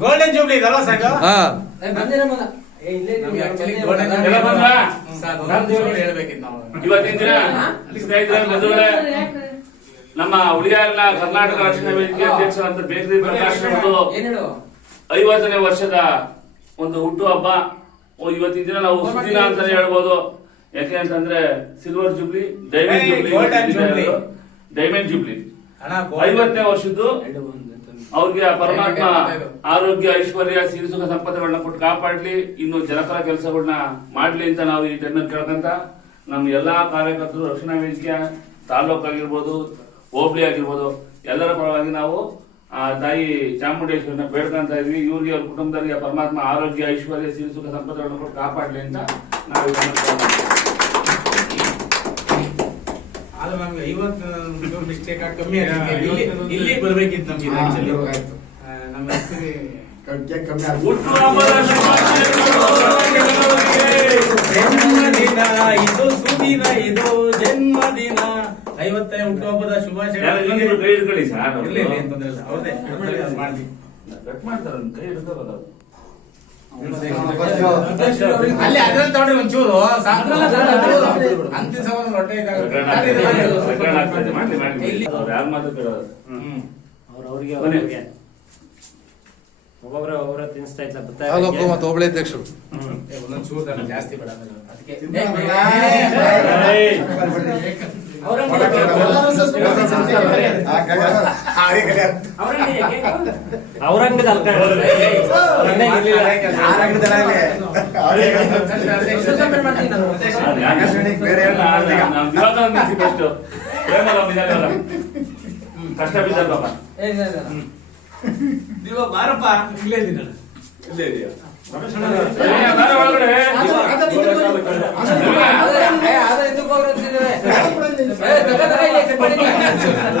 Golden jubilee ಇದಲ್ವಾ ಹಾ. ನಮ್ಮ ಉಳಿಯಾರಿನ ಕರ್ನಾಟಕ ರಕ್ಷಣಾ ವೇದಿಕೆ ಅಧ್ಯಕ್ಷರಾದ ಬೇಕ್ರಿ ಪ್ರಕಾಶ್ ಅವರು ಐವತ್ತನೇ ವರ್ಷದ ಒಂದು ಹುಟ್ಟು ಹಬ್ಬ. ಓ, ಇವತ್ತಿನ ದಿನ ನಾವು ಸುದಿನ ಅಂತ ಹೇಳ್ಬೋದು. ಯಾಕೆ ಅಂತಂದ್ರೆ silver jubilee diamond jubilee diamond jubilee ಐವತ್ತನೇ ವರ್ಷದ್ದು ಅವ್ರಿಗೆ ಆ ಪರಮಾತ್ಮ ಆರೋಗ್ಯ ಐಶ್ವರ್ಯ ಸಿರಿ ಸುಖ ಸಂಪತ್ತುಗಳನ್ನ ಕೊಟ್ಟು ಕಾಪಾಡ್ಲಿ ಇನ್ನು ಜನಪರ ಕೆಲಸಗಳನ್ನ ಮಾಡ್ಲಿ ಅಂತ ನಾವು ಈ ಟೈಮಲ್ಲಿ ಕೇಳ್ಕೊಂತ ನಮ್ಮ ಎಲ್ಲಾ ಕಾರ್ಯಕರ್ತರು ರಕ್ಷಣಾ ವೇದಿಕೆ ತಾಲೂಕ್ ಆಗಿರ್ಬೋದು ಹೋಬಳಿ ಆಗಿರ್ಬೋದು ಎಲ್ಲರ ಪರವಾಗಿ ನಾವು ಆ ತಾಯಿ ಚಾಮುಂಡೇಶ್ವರನ ಬೇಡ್ಕೊಂತ ಇದ್ವಿ. ಇವ್ರಿಗೆ ಅವ್ರ ಕುಟುಂಬದವರಿಗೆ ಪರಮಾತ್ಮ ಆರೋಗ್ಯ ಐಶ್ವರ್ಯ ಸಿರಿ ಸುಖ ಸಂಪತ್ತುಗಳನ್ನ ಕೊಟ್ಟು ಕಾಪಾಡ್ಲಿ ಅಂತ ನಾವು. ಅಲ್ಲ ಮ್ಯಾಮ್ ಐವತ್ತು ಮಿಸ್ಟೇಕ್ ಆಗಿ ಕಮ್ಮಿ ಆಗಿದೆ. ಇಲ್ಲಿ ಇಲ್ಲಿ ಬರ್ಬೇಕಿತ್ತು ನಮ್ಗೆ ನಮ್ಮ ಹೆಸರು ಹುಟ್ಟು ಹಬ್ಬದ ಜನ್ಮದಿನ ಇದು ಸುದಿನ ಇದು ಜನ್ಮದಿನ. ಐವತ್ತನೇ ಹುಟ್ಟುಹಬ್ಬದ ಶುಭಾಶಯಗಳು. ಕೈ ಹಿಡ್ಕೊಳ್ಳಿ ಸರ್ ಇರಲಿ ತೊಂದ್ರೆ ಇಲ್ಲ. ಮಾಡ್ಲಿ ಕಟ್ ಮಾಡ್ತಾರೆ ಕೈ ಅವ್ರು. ಅಲ್ಲಿ ಅದ್ರಲ್ಲಿ ತಗೊಂಡ್ರೆ ಒಂಚೂರು ಅಂತಿಮ ಸಮಾನ ಹೊಟ್ಟೆ. ಇಲ್ಲಿ ಒಬ್ಬೊಬ್ರೆ ಇದ್ಲ ತಾಲೂಕು ಮತ್ತು ಹೋಬಳಿ ಅಧ್ಯಕ್ಷರು ಚೂರು ಜಾಸ್ತಿ ಬೇಡ ಅದಕ್ಕೆ! ಅವ್ರಂಗದ. ಕಷ್ಟ ಬಿದ್ದಾಗ ಪಾಪ. ನೀವು ಬಾರಪ್ಪ ಇಲ್ಲೇ ಇದ್ದೀನಿ ನಾನು. ಇಲ್ಲೇ ಇದೆಯಾ ಬಾರ ಒಳಗಡೆ. ರವಿ, ಬಾರೋ. ರಮೇಶಣ್ಣ ಬರ್ರಿ ಹೆಂಗೆ ಎಲ್ಲ ಬರ್ರಿ ಐವತ್ತನೇ ಉಪಾಧ್ಯಕ್ಷರಾಗ್ಲಿ, ಅಧ್ಯಕ್ಷರಾಗ್ಲಿ, ಆಗಲ್ಲ, ಆಗಲ್ಲ, ಕಮ್ಮಿ ಬರ್ತೀವಿ. ಆಯ್ತು actually. ಹಾ, ಇಲ್ಲ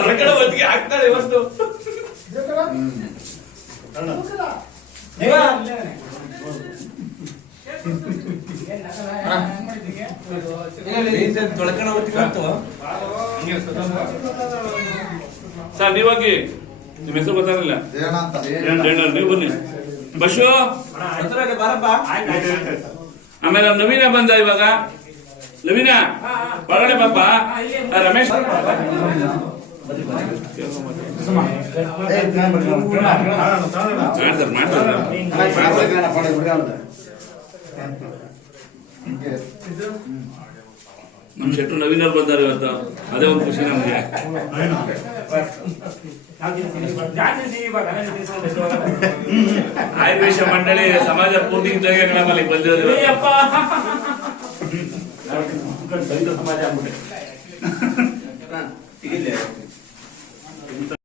ನಡ್ಕಡೆ ಇವತ್ತು. ಸುತ್ತಮುತ್ತ. ಸರ್ ನೀವಾಗಿ ನಿಮ್ಮ ಹೆಸರು ಗೊತ್ತಾಗಲಿಲ್ಲ ನೀವು ಬನ್ನಿ ಬಸ್ಸು ಆಮೇಲೆ ನವೀನ ಬಂದ ಇವಾಗ ನವೀನ ಒಳಗಡೆ ಆ, ರಮೇಶ್. ಮಾಡ್ತಾರೆ ಮಾಡ್ತಾರೆ. ನಮ್ಮ ಶೆಟ್ರು ನವೀನ್ ಅವ್ರು ಬಂದಾರೆ ಇವತ್ತು. ಅದೇ ಒಂದು ಖುಷಿ ನಮ್ಗೆ. ಆಯುರ್ವೇದ ಮಂಡಳಿ ಸಮಾಜ ಪೂರ್ತಿ ಜೊತೆಗೆ ನಮ್ಮಲ್ಲಿ ಬಂದಿರೋದು ಸಮಾಜ ಆಗ್ಬಿಟ್ಟೆ